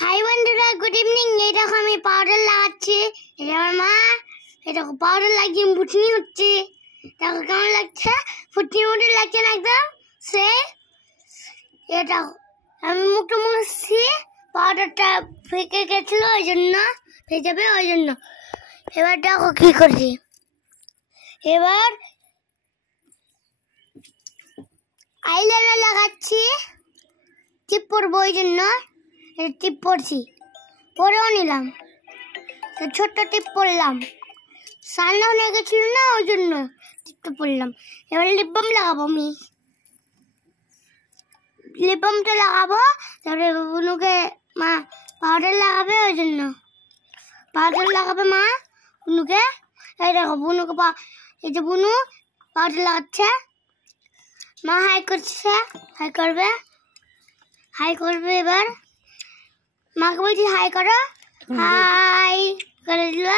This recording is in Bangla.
হাই বন্ধুরা, গুড ইভিনিং। এই দেখো আমি পাউডার লাগাচ্ছি। এটা আমার মা। এই দেখো পাউডার লাগিয়ে ফুটনি হচ্ছে। দেখো কেমন লাগছে, ফুটনি মতো লাগছে না একদম সে। এটা আমি মুখটা মুছছি, পাউডারটা ফেঁকে গেছিল ওই জন্য, ভেজাবে ওই জন্য। এবার দেখো কি করছি। এবার আইলাইনার লাগাচ্ছি, টিপ পরবো ওই জন্য। টিপ পরছি, পরেও নিলাম, ছোট্ট টিপ পরলাম। সান্না হয়ে গেছিল না ওই জন্য টিপটা পরলাম। এবার লিপ বাম লাগাবো আমি। লিপ বামটা লাগাবো, তারপরে বুনুকে মা পাউডার লাগাবে ওই জন্য। পাউডার লাগাবে মা বুনুকে। এই দেখো বুনুকে এই যে বুনু পাউডার লাগাচ্ছে। মা হাই করছে, হাই করবে, হাই করবে। এবার মাকে বলছি হাই করো, হাই করে দিল।